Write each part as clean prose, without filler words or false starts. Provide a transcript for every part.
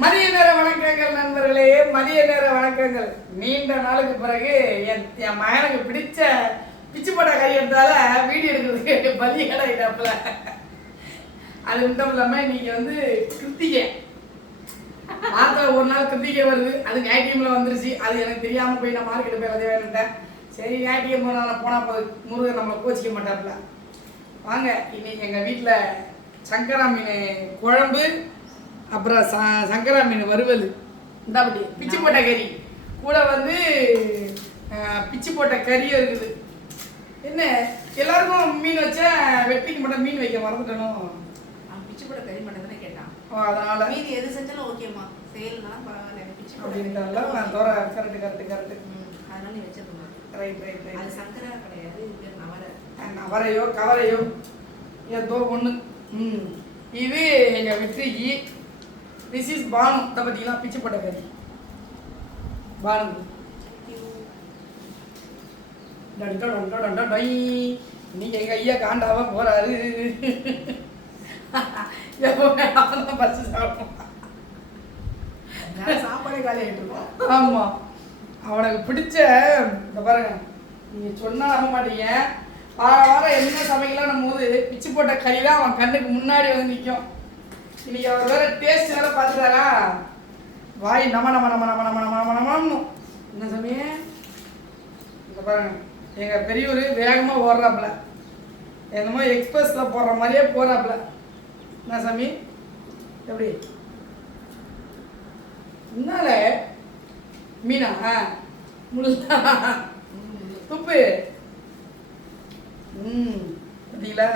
மதிய நேர வணக்கங்கள் நண்பர்களே, மதிய நேர வணக்கங்கள். நீண்ட நாளுக்கு பிறகு என் மகனுக்கு பிடிச்ச பிச்சுப்பட்ட கறி எடுத்தால வீடியோ எடுக்கிறதுக்கு பலிகடாயிட்டாப்புல. அது மட்டும் இல்லாமல் இன்னைக்கு வந்து கிருத்திகை, மாதம் ஒரு நாள் கிருத்திகை வருது. அது ஞாயிற்றுக்கிழமை வந்துருச்சு. அது எனக்கு தெரியாமல் போய் நான் மார்க்கெட்டு போய் அதை வேணுட்டேன். சரி, ஞாயிற்றுக்கிழமை நாள் போனால் போது முருகன் நம்மளை கோச்சிக்க மாட்டாப்புல. வாங்க, இன்னைக்கு எங்கள் வீட்டில் சங்கரா மீன் குழம்பு, அப்புறம் சங்கரா மீன் வறுவல், இந்தாப்பட்டி பிச்சு போட்ட கறி கூட வந்து பிச்சு போட்ட கறியும் இருக்குது. என்ன எல்லாருக்கும் மீன் வச்சா வெட்டிக்கு மட்டும் மீன் வைக்க மறந்துட்டணும். பிச்சு போட்ட கறி மட்டும் தானே கேட்டான். அதனால மீதி எது செஞ்சாலும் ஓகேம்மா, செய்யலாம் பரவாயில்ல. பிச்சு அப்படின்றால நான் தோற கரெக்டு அதனால நீ வச்சிருக்கோம். ரைட். அது சங்கரா கிடையாது, இது நவரை. நவரையோ கவரையோ ஏதோ ஒன்று. இது எங்கள் வெற்றிக்கு. This is Bhanu. இதை பார்த்தீங்களா, பிச்சு போட்ட கறி பானு. இன்னைக்கு எங்கள் ஐயா காண்டாம போறாரு. எப்போ பஸ் சாப்பிடும், சாப்பாடே காலி ஆகிட்டு இருக்கோம். ஆமாம், அவனுக்கு பிடிச்ச இந்த பாருங்க, நீங்கள் சொன்னால் நம்ப மாட்டீங்க. வாரம் என்ன சமைக்கலாம்னும் போது பிச்சு போட்ட கறி தான் அவன் கண்ணுக்கு முன்னாடி வந்து நிற்கும். இன்னைக்கு அவர் வேற டேஸ்ட் வேற பார்த்துட்டாரா, வாய் நம்ம நம்ம நம்ம நம்ம நம்ம நம்ம நம்ம நம்மணும். என்ன சமய இந்த பாருங்க, எங்கள் பெரியவர் வேகமாக ஓடுறாப்புல, என்னமோ எக்ஸ்பிரஸில் போடுற மாதிரியே போகிறாப்புல. என்ன சாமி எப்படி என்னால மீனா முழுசா துப்பு பார்த்தீங்களா,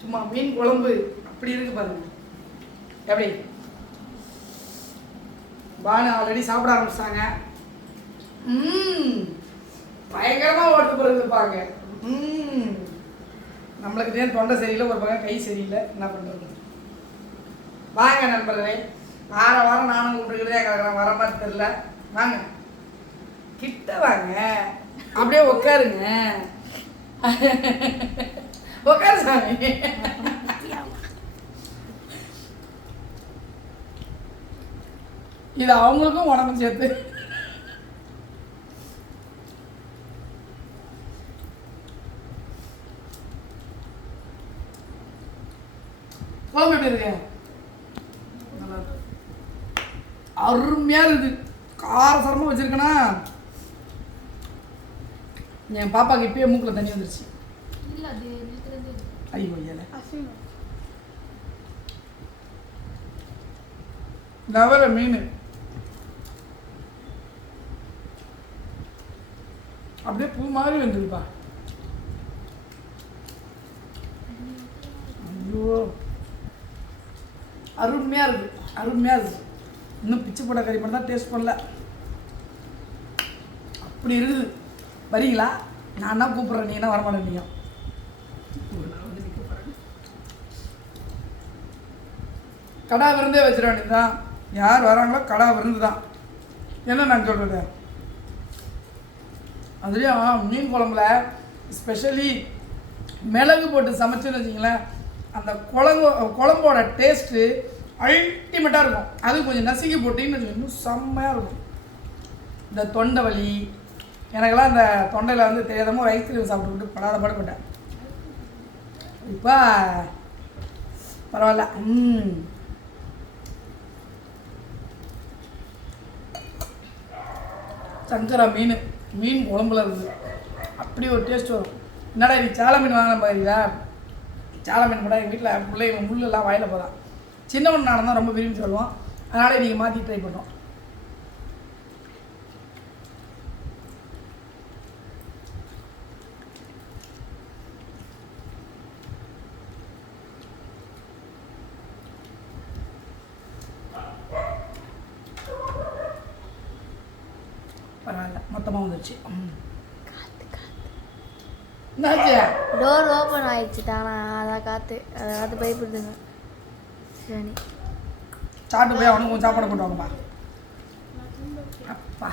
சும்மா மீன் குழம்பு அப்படி இருக்கு பாருங்க. எப்படி பானு ஆல்ரெடி சாப்பிட ஆரம்பிச்சிட்டாங்க. பயங்கரமாக ஓட்டு போகிறதுப்பாங்க. நம்மளுக்கு தான் தொண்டை சரியில்லை, ஒரு பக்கம் கை சரியில்லை, என்ன பண்ணுறது. வாங்க நண்பர்களே, வாரம் நானும் கூப்பிட்டுக்கிட்டே கிடக்குறேன், வர மாதிரி தெரில. வாங்க கிட்ட வாங்க, அப்படியே உட்காருங்க. உட்காரு சாமி. இது அவங்களுக்கும் உடம்பு சேர்த்து. குழம்பு எப்படி இருக்கு? அருமையாக இருக்குது. காரசாரமாக வச்சுருக்கேனா, என் பாப்பாவுக்கு இப்பயே மூக்கில் தண்ணி வந்துருச்சு. ஐயோ ஐயா, நவர மீன் அப்படியே பூ மாதிரி வந்துருப்பா. ஐயோ அருமையாக இருக்குது. இன்னும் பிச்சு போட்ட கறி மட்டும் தான் டேஸ்ட் பண்ணல. அப்படி இருக்குது. வரீங்களா? நான் தான் கூப்பிட்றேன், நீ என்ன வரமாட்டேன். கடா விருந்தே வச்சிட வேண்டியதுதான். யார் வராங்களோ கடா விருந்து தான். என்ன நான் சொல்கிறது, அதுலேயும் மீன் குழம்புல ஸ்பெஷலி மிளகு போட்டு சமைச்சுன்னு வச்சிங்களேன், அந்த குழம்போட டேஸ்ட்டு அல்டிமேட்டாக இருக்கும். அது கொஞ்சம் நசுக்கி போட்டிங்கன்னு வச்சுக்கோங்க, இன்னும் செம்மையாக இருக்கும். இந்த தொண்டை வலி எனக்கெல்லாம் இந்த தொண்டையில் வந்து தெரியாதமோ ஒரு ஐஸ்கிரீம் சாப்பிட்டு படாத பாடுபட்டேன். இப்போ பரவாயில்ல. சங்கரா மீன் குழம்புல இருக்குது. அப்படி ஒரு டேஸ்ட் வரும். என்னடா இது சால மீன் வாங்கின மாதிரியா? சால மீன் கூட எங்கள் வீட்டில் பிள்ளைங்க முள்ளெல்லாம் வாயில் போதான். சின்னவன் நானும் தான் ரொம்ப விரும்பி சொல்லுவோம். அதனால் இன்றைக்கி மாற்றி ட்ரை பண்ணோம். பரவாயில்ல, மொத்தமாக வந்துடுச்சு. டோர் ஓப்பன் ஆயிடுச்சு தானா, அதான் காற்று பயப்படுதுங்க. சரி, சாப்பிட்டு போய் அவனுக்கு கொஞ்சம் சாப்பாடு போட்டு வாங்கப்பா. அப்பா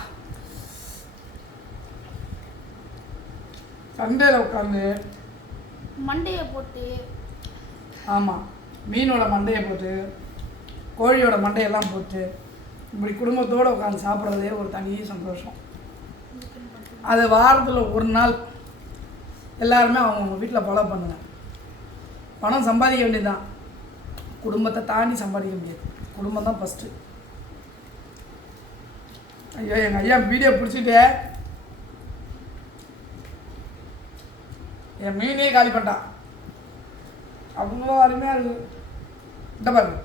சண்டையில் உட்காந்து மண்டையை போட்டு, ஆமாம், மீனோட மண்டையை போட்டு, கோழியோட மண்டையெல்லாம் போட்டு இப்படி குடும்பத்தோடு உட்காந்து சாப்பிட்றதே ஒரு தனி சந்தோஷம். அது வாரத்தில் ஒரு நாள் எல்லாருமே அவங்கவுங்க வீட்டில் ஃபாலோ பண்ணுங்க. பணம் சம்பாதிக்க வேண்டியதுதான், குடும்பத்தை தாண்டி சம்பாதிக்க முடியாது. குடும்பம் தான் ஃபஸ்ட்டு. ஐயோ எங்கள் ஐயா வீடியோ பிடிச்சிட்டு என் மீனே காலி பண்ணிட்டான். அவ்வளோ அருமையாக இருக்குது. இந்த பாருங்க,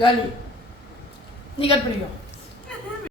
காலி. நீ கட் பண்ணிக்கோ.